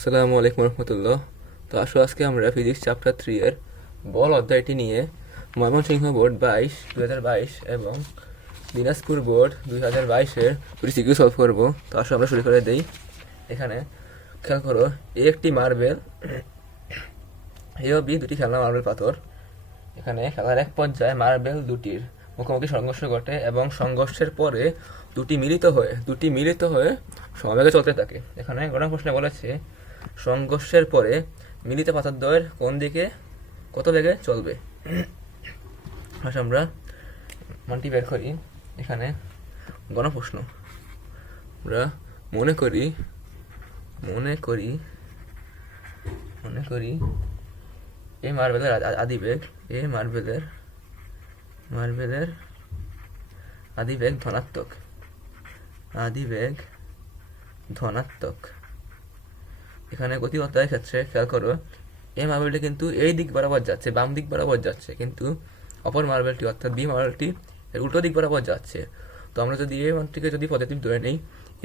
আসসালামু আলাইকুম রহমতুল্লাহ। তো আসো, আজকে আমরা ফিজিক্স চ্যাপ্টার থ্রি এর বল অধ্যায়টি নিয়ে ময়মনসিংহ বোর্ড বাইশ দু হাজার বাইশ এবং দিনাজপুর বোর্ড দুই হাজার বাইশের সিকিউ সলভ করব। তো আসো, আমরা শুরু করে দিই। এখানে খেয়াল করো, এ একটি মার্বেল এ ও বি দুটি খেলনা মার্বেল পাথর। এখানে খেলার এক পর্যায়ে মার্বেল দুটির মুখোমুখি সংঘর্ষ ঘটে এবং সংঘর্ষের পরে দুটি মিলিত হয়ে, দুটি মিলিত হয়ে সমবেগে চলতে থাকে। এখানে গণনা প্রশ্নে বলেছে সংঘর্ষের পরে মিলিত পাথরদ্বয়ের কোন দিকে, কত বেগে চলবে? আচ্ছা আমরা মানটি বের করি। এখানে গণপ্রশ্ন। আমরা মনে করি মনে করি মনে করি এই মার্বেলের আদিবেগ এই মার্বেলের মার্বেলের আদিবেগ ধনাত্মক আদিবেগ ধনাত্মক। এখানে গতি অধ্যায়ের ক্ষেত্রে খেয়াল করো, এই মার্বেলটি কিন্তু এই দিক বরাবর যাচ্ছে, বাম দিক বরাবর যাচ্ছে, কিন্তু অপর মার্বেলটি অর্থাৎ বি মার্বেলটি এর উল্টো দিক বরাবর যাচ্ছে। তো আমরা যদি এই মানটিকে যদি পজিটিভ ধরে নিই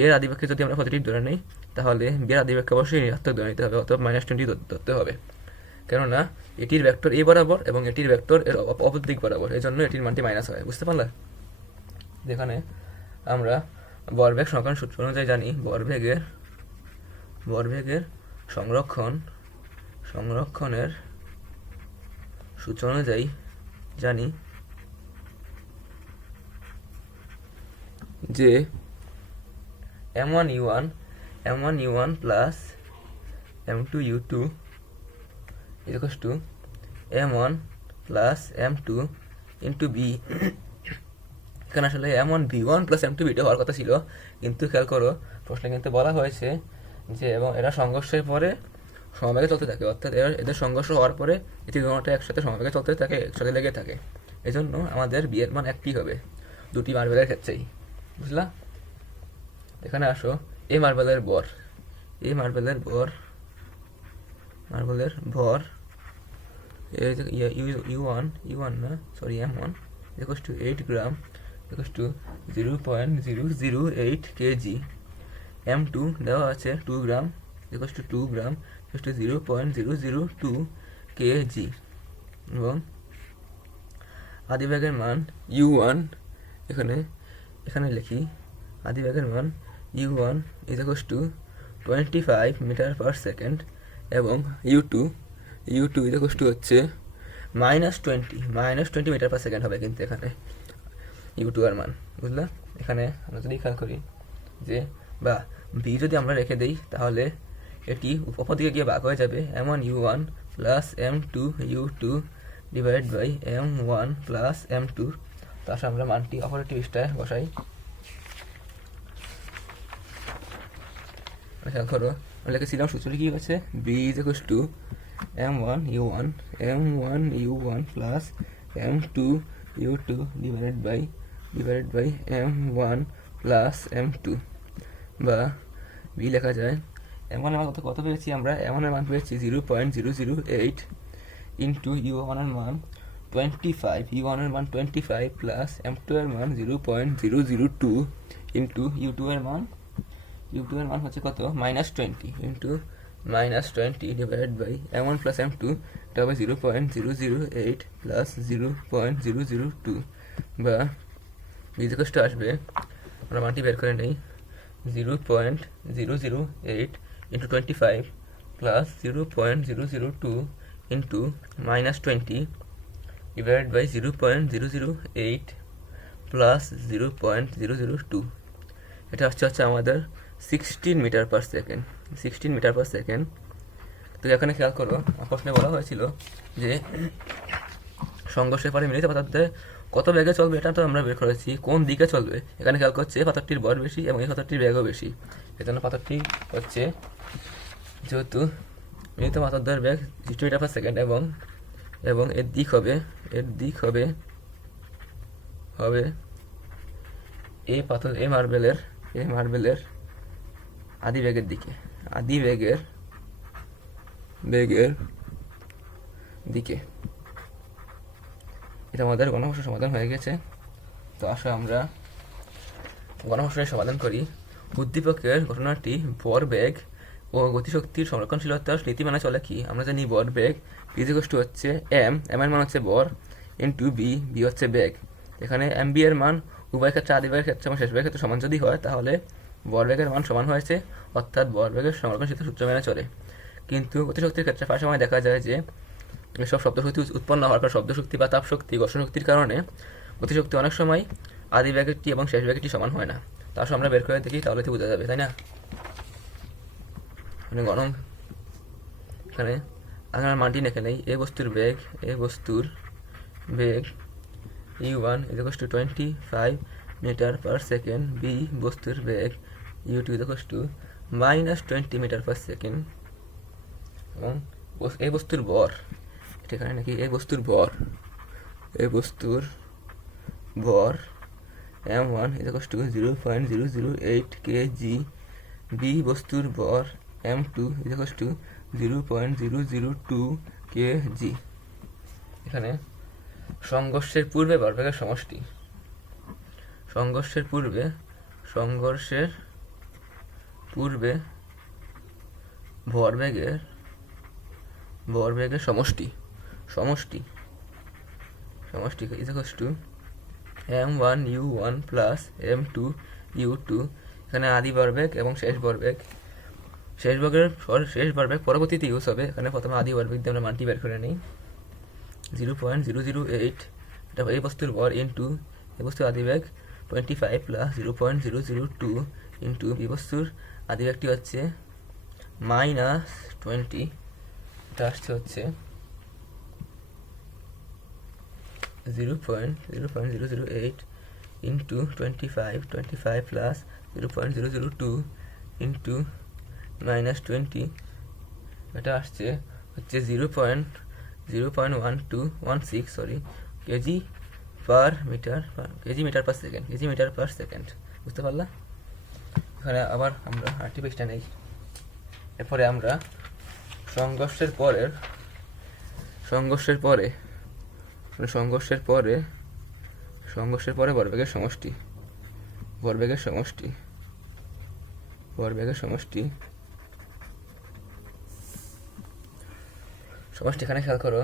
এর আদিবেগকে যদি আমরা পজিটিভ ধরে নিই, তাহলে বি এর আদিবেগকে অবশ্যই ঋণাত্মক ধরে নিতে হবে, অথবা মাইনাস টোয়েন্টি ধরতে হবে। কেননা, এটির ভেক্টর এ বরাবর এবং এটির ভেক্টর এর অপর দিক বরাবর এই জন্য এটির মানটি মাইনাস হয়, বুঝতে পারলে? যেখানে আমরা বরবেগ সংরক্ষণ সূত্র অনুযায়ী জানি বরবেগের বরবেগের সংরক্ষণ, সংরক্ষণের সূত্র অনুযায়ী জানি যে M one U one M one U one plus M two U two equals to M one plus M two into V এখানে আসলে M one V one plus M two beta হওয়ার কথা ছিল। কিন্তু খেয়াল করো, প্রশ্নে কিন্তু বলা হয়েছে যে এবং এরা সংঘর্ষের পরে সমবেগে চলতে থাকে। অর্থাৎ এরা, এদের সংঘর্ষ হওয়ার পরে এটি দুটো একসাথে সমবেগে চলতে থাকে, একসাথে লেগে থাকে। এজন্য আমাদের বিয়ের মান একটি হবে, দুটি মার্বেলের ক্ষেত্রেই। বুঝলা? এখানে আসো। এই মার্বেলের বর। এই মার্বেলের বর। মার্বেলের ভর এই যে U U one U one না, sorry, M one. Equals to eight gram equals to zero point zero zero eight KG. M two দেওয়া আছে two gram equals to two gram equals to zero point zero zero two KG এবং আদিবেগের মান U one এখানে এখানে লিখি আদিবেগের মান U one is equals to twenty five metre per second এবং U two U two is equals to হচ্ছে minus twenty minus twenty metre per second হবে কিন্তু এখানে ইউ টু এর মান, বুঝলা? এখানে আমরা যদি খেয়াল করি যে বা বি যদি আমরা রেখে দিই, তাহলে এটি উপর দিকে গিয়ে ভাগ হয়ে যাবে। M one U one plus M two U two divide by M one plus M two তার আমরা মানটি অপারেটিভ পৃষ্ঠায় বসাই। খেয়াল করো, আমরা লিখেছিলাম সূত্রটি কী আছে V is equals to M one U one M one U one plus M two U two divided by divided by M one plus M two বা বি লেখা যায়। এম ওয়ানের মান কত? কত পেয়েছি আমরা? এম ওয়ানের মান পেয়েছি zero point zero zero eight into U one ওয়ানের মান টোয়েন্টি ফাইভ ইউ ওয়ানের মান twenty five plus M two এর মান zero point zero zero two into U two এর মান ইউ টু এর মান হচ্ছে কত? Minus twenty into minus twenty divided by M one plus M two হবে zero point zero zero eight plus zero point zero zero two বা বিজকষ্ট আসবে, আমরা মানটি বের করে নেই। Zero point zero zero eight into twenty five plus zero point zero zero two into minus twenty divided by zero point zero zero eight plus zero point zero zero two এটা হচ্ছে হচ্ছে আমাদের sixteen metre per second sixteen metre per second তো এখানে খেয়াল করো, প্রশ্নে বলা হয়েছিল যে সংঘর্ষের পরে মিলিত পাথরতে কত বেগে চলবে এটা তো আমরা বের করেছি, কোন দিকে চলবে? এখানে খেয়াল করছে পাথরটির বর বেশি এবং এই পাথরটির বেগও বেশি। এজন্য পাথরটি হচ্ছে যেহেতু মিলিত পাথরদের বেগ সিক্সটি মিটার পার সেকেন্ড এবং এবং এর দিক হবে, এর দিক হবে হবে এই পাথর এই মার্বেলের এই মার্বেলের আদি বেগের দিকে, আদি বেগের বেগের দিকে। এটা আমাদের গণভাষা সমাধান হয়ে গেছে। তো আসলে আমরা গণভাষায় সমাধান করি। উদ্দীপকের ঘটনাটি ভরবেগ ও গতিশক্তির সংরক্ষণশীলতার নীতি মানে চলে কি? আমরা জানি বর বেগ ফিজিকষ্ট হচ্ছে এম এম এর মান হচ্ছে বর এন টু বি বি হচ্ছে বেগ। এখানে এম বি এর মান উভয় ক্ষেত্রে আদি বেগের ক্ষেত্রে এবং শেষ বেগের ক্ষেত্রে সমান যদি হয়, তাহলে বরবেগের মান সমান হয়েছে, অর্থাৎ বরবেগের সংরক্ষণশীল সূত্র মেনে চলে। কিন্তু গতিশক্তির ক্ষেত্রে প্রায় সময় দেখা যায় যে এসব শব্দশক্তি উৎপন্ন হওয়ার কারণে শব্দশক্তি বা তাপশক্তি শক্তির কারণে গতিশক্তি অনেক সময় আদি ব্যাগেরটি এবং শেষ ব্যাগেরটি সমান হয় না। তা আমরা বের করে দেখি, তাহলে বোঝা যাবে, তাই না? মানে গরম। এখানে আমরা মানটি লিখে নেই। এ বস্তুর বেগ এ বস্তুর বেগ U one is to twenty five metre per second B বস্তুর বেগ U two is to minus twenty metre per second এবং এই বস্তুর এটা এখানে নাকি এই বস্তুর ভর। এই বস্তুর ভর M one is to zero point zero zero eight K G B বস্তুর ভর M two is to zero point zero zero two K G এখানে সংঘর্ষের পূর্বে ভরবেগের সমষ্টি। সংঘর্ষের পূর্বে সংঘর্ষের পূর্বে ভরবেগের ভরবেগের সমষ্টি। সমষ্টি। সমষ্টি is to M one U one plus M two U two এখানে আদি ভরবেগ এবং শেষ ভরবেগ শেষ বর্গের শেষ ভরবেগ পরবর্তীতে ইউজ হবে। এখানে প্রথমে আদি ভরবেগ দিয়ে আমরা মানটি বের করে নিই। Zero point zero zero eight এটা এই বস্তুর ভর ইন্টু এই বস্তুর আদিবেগ twenty five plus zero point zero zero two into B বস্তুর আদিবেগটি হচ্ছে মাইনাস টোয়েন্টি এটা আসছে হচ্ছে zero point zero point zero zero eight into twenty five twenty five plus zero point zero zero two into minus twenty এটা আসছে হচ্ছে zero point zero point one two one six sorry KG per metre KG metre per second KG metre per second বুঝতে পারলা? এখানে আবার আমরা পেজটা নেই। এরপরে আমরা সংঘর্ষের পরের, সংঘর্ষের পরে সংঘর্ষের পরে সংঘর্ষের পরে বরবেগের সমষ্টি বরবেগের সমষ্টি বরবেগের সমষ্টি। সমষ্টি এখানে খেয়াল করো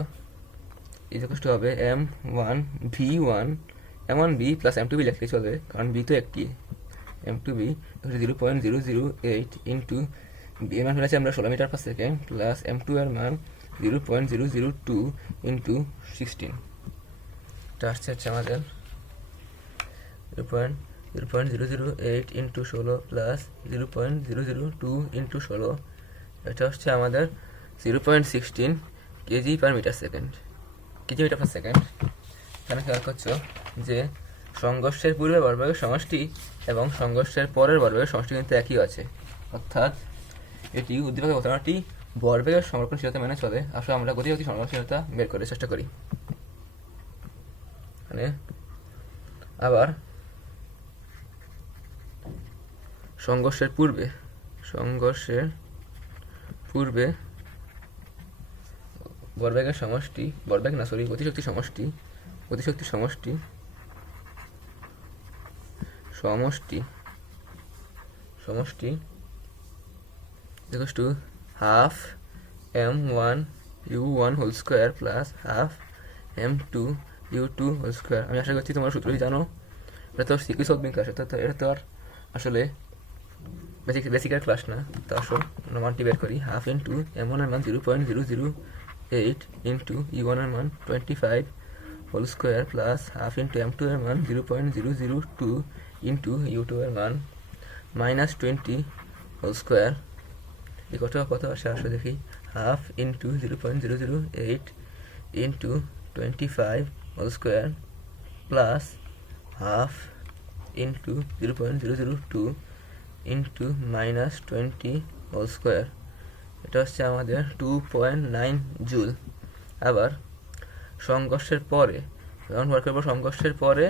ইজকষ্ট হবে m one v one m one v plus m two v লিখলে চলবে কারণ বি তো একটি m two v zero point zero zero eight into v এর মান হয়েছে আমরা ষোলো metre per second plus m two এর মান zero point zero zero two into sixteen এটা আসছে হচ্ছে আমাদের zero point zero point zero zero eight into ষোলো plus zero point zero zero two into ষোলো। এটা হচ্ছে আমাদের zero point sixteen kg per metre second kg metre per second এখানে খেয়াল করছ যে সংঘর্ষের পূর্বে বর্বেগের সমষ্টি এবং সংঘর্ষের পরের বর্বেগের সমষ্টি কিন্তু একই আছে। অর্থাৎ এটি উদ্দীপকের ঘটনাটি বর্বেগের সংরক্ষণশীলতা মেনে চলে। আসলে আমরা গতিগতি সংরক্ষণশীলতা বের করার চেষ্টা করি। মানে আবার সংঘর্ষের পূর্বে সংঘর্ষের পূর্বে বরবেগের সমষ্টি বরবেগ না সরি গতিশক্তি সমষ্টি গতিশক্তি সমষ্টি সমষ্টি সমষ্টি to half m one u one whole square plus half m two u two square আমি আশা করছি তোমরা সূত্রটি জানো এটা তো সলভিং ক্লাস এটা তো এটা তো আর আসলে বেসিক বেসিকের ক্লাস না তো আসো আমরা মানটি বের করি হাফ ইন্টু এম ওয়ানের মান zero point zero zero eight into e ওয়ানের মান twenty five whole square plus half into m two এর মান zero point zero zero two into u two এর মান মাইনাস টোয়েন্টি হোল স্কোয়ার এই কত কত আসে আসো দেখি half into zero point zero zero eight into twenty five whole square plus half into zero point zero zero two into minus twenty whole square এটা হচ্ছে আমাদের টু পয়েন্ট নাইন জুল আবার সংঘর্ষের পরে, যখন বার করব সংঘর্ষের পরে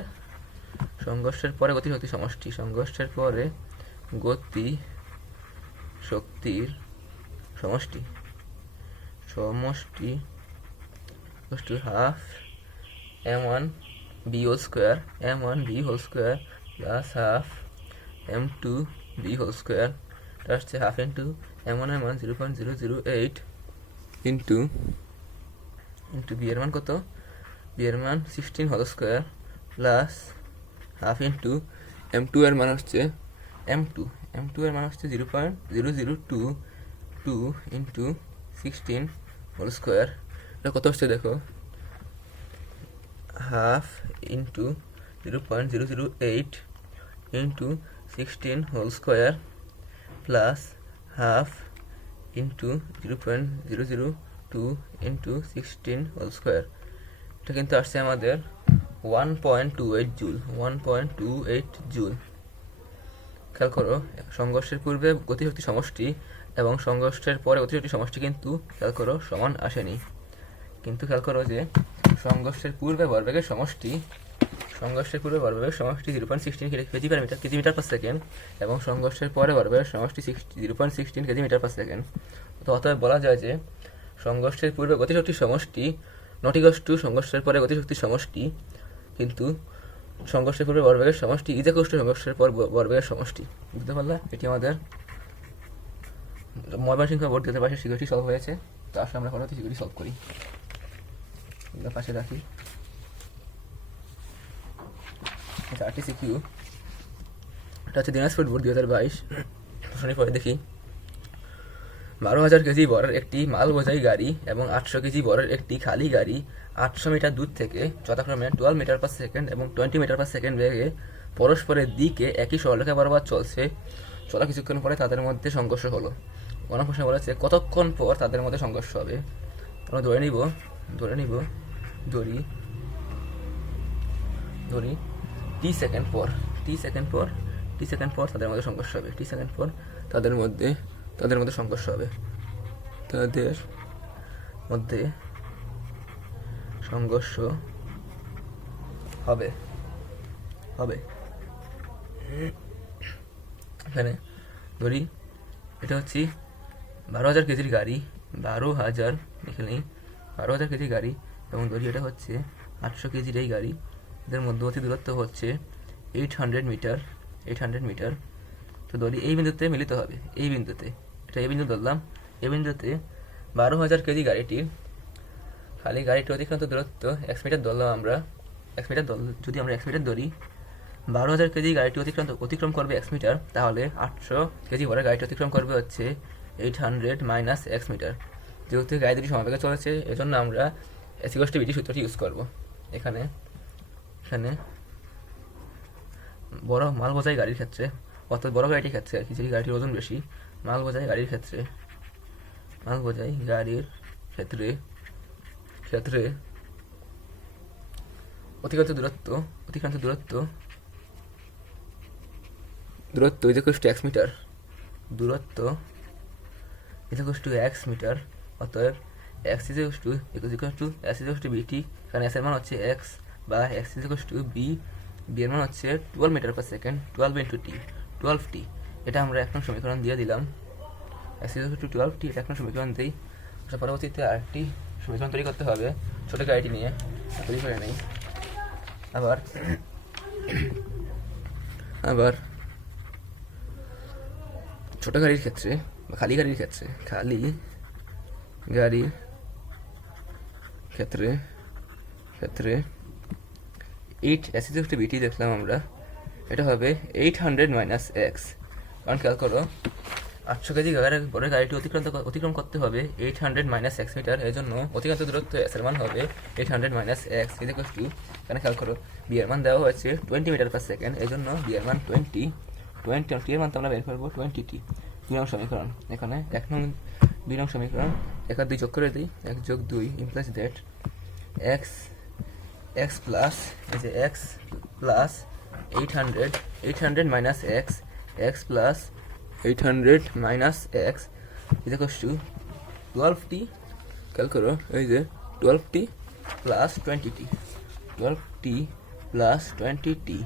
সংঘর্ষের পরে গতি শক্তি সমষ্টি। সংঘর্ষের পরে গতি শক্তির সমষ্টি। সমষ্টি half square m one v whole square plus half m two v whole square এটা হচ্ছে হাফ ইন্টু এম ওয়ানের মান zero point zero zero eight into into v এর মান কত? বি এর মান sixteen whole square plus half into m two এর মান হচ্ছে এম টু এম টু এর মান হচ্ছে zero point zero zero two two into sixteen whole square এটা কত হচ্ছে দেখো? Half into zero point zero zero eight into sixteen whole square plus half into zero point zero zero two into sixteen whole square এটা কিন্তু আসছে আমাদের one point two eight joule one point two eight joule খেয়াল করো, সংঘর্ষের পূর্বে গতিশক্তি সমষ্টি এবং সংঘর্ষের পরে গতিশক্তি সমষ্টি কিন্তু খেয়াল করো সমান আসেনি। কিন্তু খেয়াল করো যে সংঘর্ষের পূর্বে ভরবেগের সমষ্টি, সংঘর্ষের পূর্বে ভরবেগের সমষ্টি zero point sixteen kg per metre kg metre per second এবং সংঘর্ষের পরে ভরবেগের সমষ্টি zero point sixteen kg metre per second তো অতএব বলা যায় যে, সংঘর্ষের পূর্বে গতিশক্তির সমষ্টি নটিগস টু সংঘর্ষের পরে গতিশক্তির সমষ্টি, কিন্তু সংঘর্ষের পূর্বে বর্বেগের সমষ্টি ইজে কোষ্ঠ সংঘর্ষের পর বর্বেগের সমষ্টি। বুঝতে পারলে? এটি আমাদের ময়মনসিংহ বোর্ড দুই পাশে সিকিউরিটি সলভ হয়েছে। তো আসলে আমরা পরবর্তী সিকিউরিটি সলভ করি। এগুলো পাশে রাখি চারটি সিকিউ এটা হচ্ছে দিনাজপুর বোর্ড দুই হাজার বাইশ প্রশ্নের পরে দেখি বারো হাজার কেজি বরের একটি মাল বোঝাই গাড়ি এবং আটশো কেজি বরের একটি খালি গাড়ি আটশো মিটার দূর থেকে যথাক্রমে টুয়েলভ মিটার পার সেকেন্ড এবং টোয়েন্টি মিটার পার সেকেন্ড বেগে পরস্পরের দিকে একই সরলরেখা বরাবর চলছে চলা কিছুক্ষণ পরে তাদের মধ্যে সংঘর্ষ হলো অনেক প্রশ্ন বলেছে কতক্ষণ পর তাদের মধ্যে সংঘর্ষ হবে আমরা ধরে নিব ধরে নিব ধরি ধরি টি সেকেন্ড পর টি সেকেন্ড পর টি সেকেন্ড পর তাদের মধ্যে সংঘর্ষ হবে। টি সেকেন্ড পর তাদের মধ্যে তাদের মধ্যে সংঘর্ষ হবে। তাদের মধ্যে সংঘর্ষ হবে। হবে। এখানে ধরি, এটা হচ্ছে বারো হাজার কেজির গাড়ি, বারো হাজার লিখে নেই বারো হাজার কেজি গাড়ি এবং এটা হচ্ছে আটশো কেজির এই গাড়ি। এদের মধ্যবর্তী দূরত্ব হচ্ছে eight hundred metre eight hundred metre তো ধরি এই বিন্দুতে মিলিত হবে, এই বিন্দুতে। এটা এই বিন্দু ধরলাম। এই বিন্দুতে বারো হাজার কেজি গাড়িটির খালি গাড়িটি অতিক্রান্ত দূরত্ব এক মিটার ধরলাম আমরা। এক মিটার যদি আমরা এক মিটার ধরি, বারো হাজার কেজি গাড়িটি অতিক্রান্ত, অতিক্রম করবে এক্স মিটার তাহলে আটশো কেজি ভরে গাড়িটি অতিক্রম করবে হচ্ছে eight hundred minus x metre যেহেতু গাড়ি দুটি সমবেগে চলেছে, এজন্য আমরা এসিগোষ্ঠী বিটি সূত্রটি ইউজ করব। এখানে এখানে। বড় মাল বোঝাই গাড়ির ক্ষেত্রে, অর্থাৎ বড় গাড়িটির ক্ষেত্রে আর কি যদি গাড়িটির ওজন বেশি, মাল বোঝাই গাড়ির ক্ষেত্রে, মাল বোঝাই গাড়ির ক্ষেত্রে ক্ষেত্রে অতিক্রান্ত দূরত্ব অতিক্রান্ত দূরত্ব দূরত্ব ইজ টু এক্স মিটার দূরত্ব ইজ টু এক্স মিটার অতএব x is to equal to s is to v t কারণ এস এর মান হচ্ছে এক্স বা x is to v v এর মান হচ্ছে twelve metre per second twelve into t twelve t এটা আমরা এখন সমীকরণ দিয়ে দিলাম। X is to twelve t এটা এখন সমীকরণ দিই। আচ্ছা, পরবর্তীতে আরেকটি সমীকরণ তৈরি করতে হবে ছোটো গাড়িটি নিয়ে। তৈরি করে নেই। আবার আবার ছোট গাড়ির ক্ষেত্রে বা খালি গাড়ির ক্ষেত্রে খালি গাড়ির ক্ষেত্রে ক্ষেত্রে এইট অ্যাসিড একটি বিটি দেখলাম আমরা, এটা হবে এইট হান্ড্রেড মাইনাস এক্স কারণ খেয়াল করো, আটশো কেজি গাড়ির পরে গাড়িটি অতিক্রান্ত অতিক্রম করতে হবে eight hundred minus x metre এই জন্য অতিক্রান্ত দূরত্ব এর মান হবে eight hundred minus x is to এখানে খেয়াল করো বি এর মান দেওয়া হয়েছে টোয়েন্টি মিটার পার সেকেন্ড এই জন্য বি এর মান টোয়েন্টি টোয়েন্টি টি এর মান তো আমরা বের করব টোয়েন্টি টি দুই নং সমীকরণ, এখানে এক নং দুই নং সমীকরণ এক আর দুই যোগ করে দিই, এক যোগ দুই implies that x x plus এই যে x plus eight hundred eight hundred minus x x plus eight hundred minus x is equal to twelve t খেয়াল করো, এই যে twelve t plus twenty t twelve t plus twenty t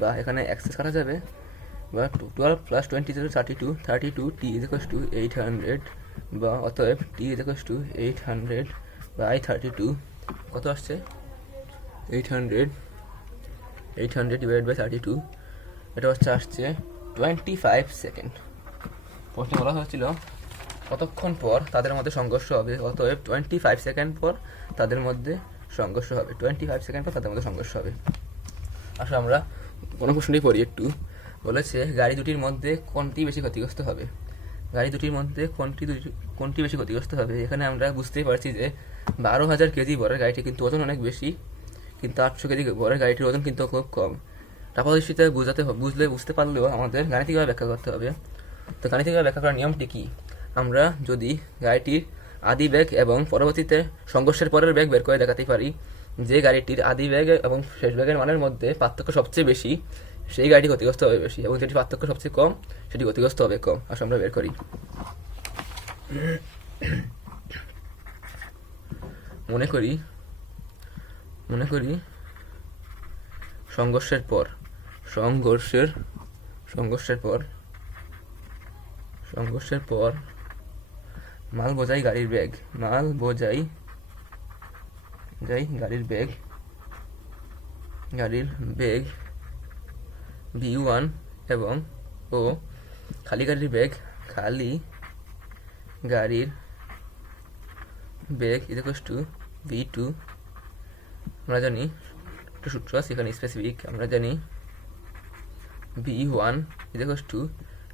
বা এখানে x's কাটা যাবে, বা twelve plus twenty zero thirty two thirty two t is to eight hundred বা অতএব t is to eight hundred by thirty two কত আসছে? Eight hundred eight hundred divide by thirty two এটা হচ্ছে আসছে টোয়েন্টি ফাইভ সেকেন্ড প্রশ্নে বলা হয়েছিল, কতক্ষণ পর তাদের মধ্যে সংঘর্ষ হবে? অতএব টোয়েন্টি ফাইভ সেকেন্ড পর তাদের মধ্যে সংঘর্ষ হবে। টোয়েন্টি ফাইভ সেকেন্ড পর তাদের মধ্যে সংঘর্ষ হবে। আসলে আমরা কোনো প্রশ্নটি পড়ি একটু। বলেছে গাড়ি দুটির মধ্যে কোনটি বেশি ক্ষতিগ্রস্ত হবে? গাড়ি দুটির মধ্যে কোনটি কোনটি বেশি ক্ষতিগ্রস্ত হবে? এখানে আমরা বুঝতেই পারছি যে বারো হাজার কেজি বরের গাড়িটি কিন্তু ওজন অনেক বেশি, কিন্তু আটশো কেজি বরের গাড়িটির ওজন কিন্তু খুব কম। টাপাদৃষ্টিতে বুঝাতে বুঝলে বুঝতে পারলেও আমাদের গাণিতিকভাবে ব্যাখ্যা করতে হবে? তো গাণিতিকভাবে ব্যাখ্যা করার নিয়মটি কী? আমরা যদি গাড়িটির আদি ব্যাগ এবং পরবর্তীতে সংঘর্ষের পরের ব্যাগ বের করে দেখাতে পারি যে গাড়িটির আদি ব্যাগ এবং শেষ ব্যাগের মানের মধ্যে পার্থক্য সবচেয়ে বেশি সেই গাড়িটি ক্ষতিগ্রস্ত হবে বেশি, এবং যেটি পার্থক্য সবচেয়ে কম, সেটি ক্ষতিগ্রস্ত হবে কম। আসলে আমরা বের করি। মনে করি মনে করি সংঘর্ষের পর, সংঘর্ষের সংঘর্ষের পর সংঘর্ষের পর মাল বোঝাই গাড়ির ব্যাগ, মাল বোঝাই যাই গাড়ির ব্যাগ গাড়ির ব্যাগ। ভি ওয়ান এবং ও খালি গাড়ির ব্যাগ, খালি গাড়ির ব্যাগ ইজ টু ভি টু আমরা জানি একটা সূত্র আছে, এখানে স্পেসিফিক আমরা জানি ভি ওয়ান ইজ টু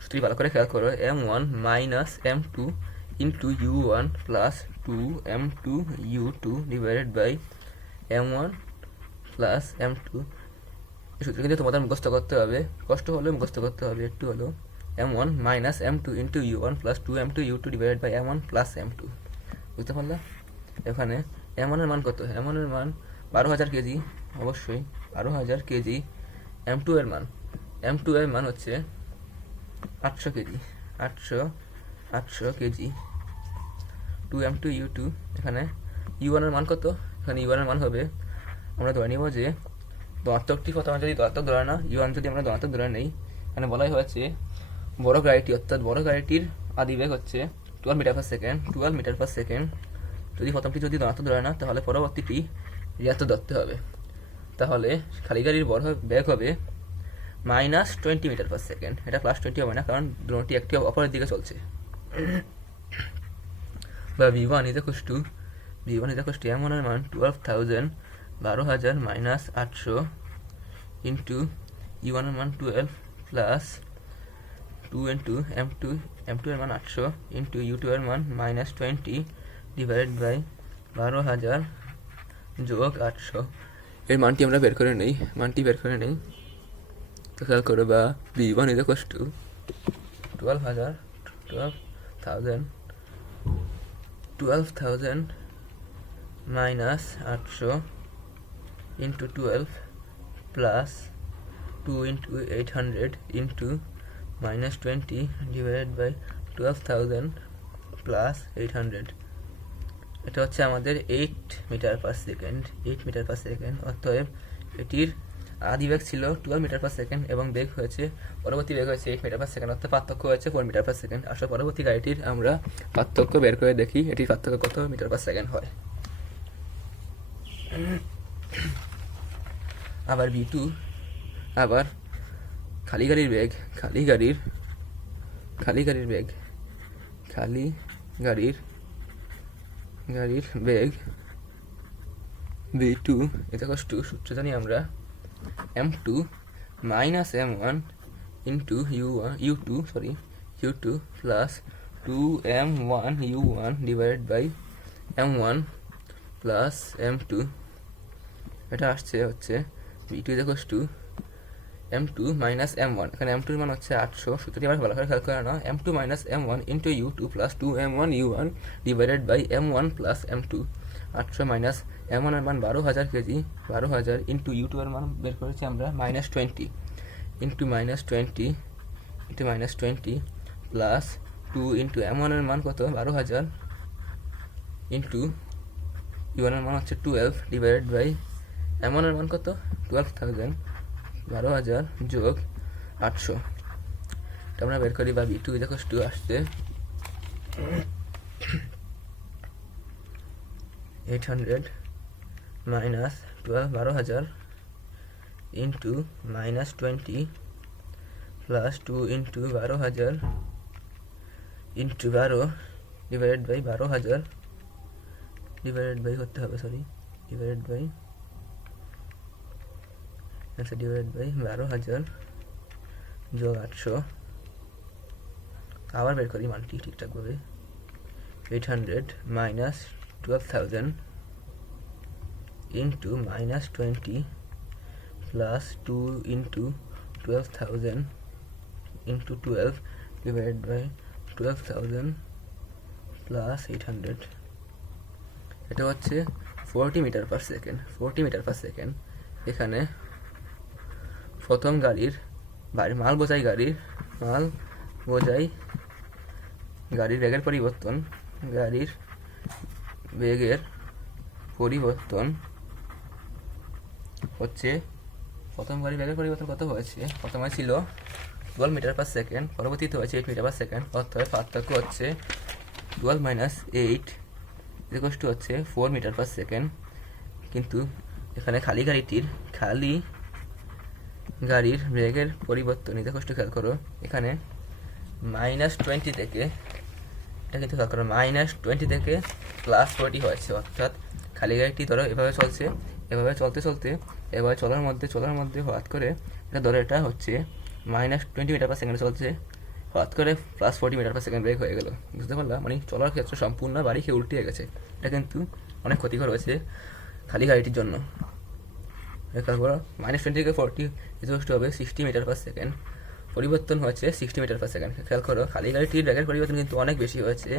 সূত্রটি ভালো করে খেয়াল করো m one minus m two into u one plus two m two u two divided by m one plus m two সূত্র কিন্তু তোমাদের মুখস্থ করতে হবে। কষ্ট হলে মুখস্থ করতে হবে, একটু হলো m one minus m two into u one plus two m two u two divided by m one plus m two বুঝতে পারলা? এখানে এম ওয়ানের মান কত? এম ওয়ানের মান বারো হাজার কেজি, অবশ্যই বারো হাজার কেজি এম টু এর মান। এম টু এর মান হচ্ছে আটশো কেজি, আটশো আটশো KG. Two m two u two এখানে ইউ ওয়ানের মান কত? এখানে ইউ ওয়ানের মান হবে, আমরা ধরে নিব যে ধনাত্মকটি প্রথমে যদি ধনাত্মক ধরে না ইউ ওয়ান যদি আমরা ধনাত্মক ধরে নেই এখানে বলাই হয়েছে, বড় গাড়িটি অর্থাৎ বড় গাড়িটির আদি বেগ হচ্ছে twelve metre per second twelve metre per second যদি প্রথমটি যদি ধনাত্মক ধরে না, তাহলে পরবর্তীটি ঋণাত্মক ধরতে হবে। তাহলে খালি গাড়ির বড় বেগ হবে minus twenty metre per second এটা প্লাস টোয়েন্টি হবে না, কারণ দুটি একটি অপরের দিকে চলছে। বা v one two v one two m ওয়ানের মান টুয়েলভ থাউজেন্ড বারো হাজার মাইনাস আটশো ইন্টু ই ওয়ানের মান twelve plus two into m two m two এর মান আটশো ইন্টু ইউ টু এর মাইনাস টোয়েন্টি ডিভাইডেড বাই বারো হাজার যোগ আটশো এর মানটি আমরা বের করে নেই, মানটি বের করে নেই। খেয়াল করো বা v one is equals to twelve হাজার twelve thousand twelve thousand minus আটশো into twelve plus two into eight hundred into minus twenty divided by twelve thousand plus eight hundred এটা হচ্ছে আমাদের eight metre per second eight metre per second অতএব এটির আদি বেগ ছিল twelve metre per second এবং বেগ হয়েছে, পরবর্তী বেগ হয়েছে এইট মিটার পার সেকেন্ড অর্থাৎ পার্থক্য হয়েছে ফোর মিটার পার সেকেন্ড আসলে পরবর্তী গাড়িটির আমরা পার্থক্য বের করে দেখি, এটির পার্থক্য কত মিটার পার সেকেন্ড হয়। আবার বি টু, আবার খালি গাড়ির বেগ খালি গাড়ির খালি গাড়ির বেগ খালি গাড়ির গাড়ির বেগ বি টু। এটা টু সূত্র জানি আমরা। M two minus m one into u one, u two, sorry, u two plus two m one, u one divided by m one plus m two. এটা আসছে হচ্ছে v two দেখোস two m two minus m one এখানে M টুর মান হচ্ছে আটশো, সূত্রটি আবার ভালো করে খেয়াল করে না m two minus m one into u two plus two m one u one divided by m one plus m two আটশো মাইনাস এম ওয়ানের মান বারো হাজার কেজি, বারো হাজার ইন্টু টু এর মান বের করেছি আমরা minus twenty into minus twenty into minus twenty plus two into m ওয়ানের মান কত? বারো হাজার ইন্টু ইউ ওয়ানের মান হচ্ছে টুয়েলভ ডিভাইডেড বাই এম ওয়ানের মান কত? টুয়েলভ থাউজেন্ড বারো হাজার যোগ আটশো। এটা আমরা বের করি বি টু দেখো টু আসছে। এইট হান্ড্রেড মাইনাস টুয়েলভ বারো হাজার into minus twenty plus two into বারো হাজার ইন্টু বারো ডিভাইডেড বাই বারো হাজার ডিভাইডেড বাই করতে হবে সরি ডিভাইডেড বাই আচ্ছা ডিভাইডেড বাই বারো হাজার যোগ আটশো আবার বের করি মানটি ঠিকঠাকভাবে eight hundred minus twelve thousand into minus twenty plus two into twelve thousand into twelve divided by twelve thousand plus eight hundred এটা হচ্ছে forty metre per second forty metre per second এখানে প্রথম গাড়ির বাড়ি, মাল বোঝাই গাড়ির, মাল বোঝাই গাড়ির বেগের পরিবর্তন, গাড়ির বেগের পরিবর্তন হচ্ছে প্রথম গাড়ির বেগের পরিবর্তন কত হয়েছে? প্রথমে ছিল টুয়েলভ মিটার পার সেকেন্ড, পরবর্তীতে হয়েছে এইট মিটার পার সেকেন্ড, অর্থাৎ পার্থক্য হচ্ছে টুয়েলভ মাইনাস এইট ইকুয়াস হচ্ছে ফোর মিটার পার সেকেন্ড। কিন্তু এখানে খালি গাড়িটির খালি গাড়ির বেগের পরিবর্তন এটা কষ্ট খেয়াল করো, এখানে মাইনাস টোয়েন্টি থেকে, এটা কিন্তু খেয়াল করো মাইনাস টোয়েন্টি থেকে প্লাস ফোরটি হয়েছে, অর্থাৎ খালি গাড়িটি ধরো, এভাবে চলছে, এভাবে চলতে চলতে, এভাবে চলার মধ্যে চলার মধ্যে হঠাৎ করে এটা ধরো, এটা হচ্ছে মাইনাস টোয়েন্টি মিটার পার সেকেন্ডে চলছে, হঠাৎ করে plus forty metre per second brake হয়ে গেল, বুঝতে পারলাম? মানে চলার ক্ষেত্রে সম্পূর্ণ বাড়ি খেয়ে উল্টে গেছে, এটা কিন্তু অনেক ক্ষতিকর হয়েছে খালি গাড়িটির জন্য। খেয়াল করো মাইনাস টোয়েন্টি থেকে ফোরটি ইজোস্ট হবে সিক্সটি মিটার পার সেকেন্ড পরিবর্তন হচ্ছে সিক্সটি মিটার পার সেকেন্ড খেয়াল করো, খালি গাড়িটির ব্যাগের পরিবর্তন কিন্তু অনেক বেশি হয়েছে।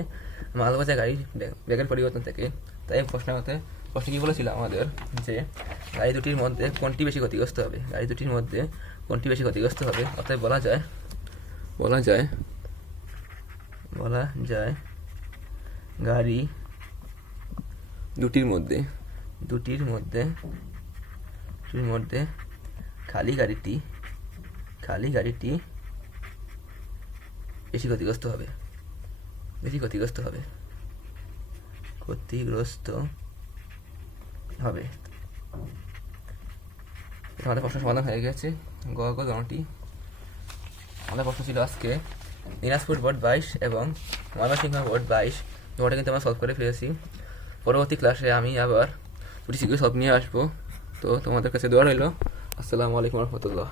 মালবাজার গাড়ির ব্যাগের পরিবর্তন থেকে। তাই প্রশ্ন মতে প্রশ্ন কী বলেছিল আমাদের? যে গাড়ি দুটির মধ্যে কোনটি বেশি ক্ষতিগ্রস্ত হবে? গাড়ি দুটির মধ্যে কোনটি বেশি ক্ষতিগ্রস্ত হবে? অতএব বলা যায় বলা যায় বলা যায় গাড়ি দুটির মধ্যে দুটির মধ্যে মধ্যে খালি গাড়িটি খালি গাড়িটি বেশি ক্ষতিগ্রস্ত হবে, বেশি ক্ষতিগ্রস্ত হবে ক্ষতিগ্রস্ত হবে। আমাদের প্রশ্ন সমাধান হয়ে গেছে। গ গ গণটি আমাদের প্রশ্ন ছিল আজকে, দিনাজপুর বোর্ড বাইশ এবং ময়মনসিংহ বোর্ড বাইশ তোমাটা কিন্তু আমরা সলভ করে ফেলেছি। পরবর্তী ক্লাসে আমি আবার দুটি সিকিউ সলভ নিয়ে আসব। তো তোমাদের কাছে দোয়া রইল। আসসালামু আলাইকুম রহমতুল্লাহ।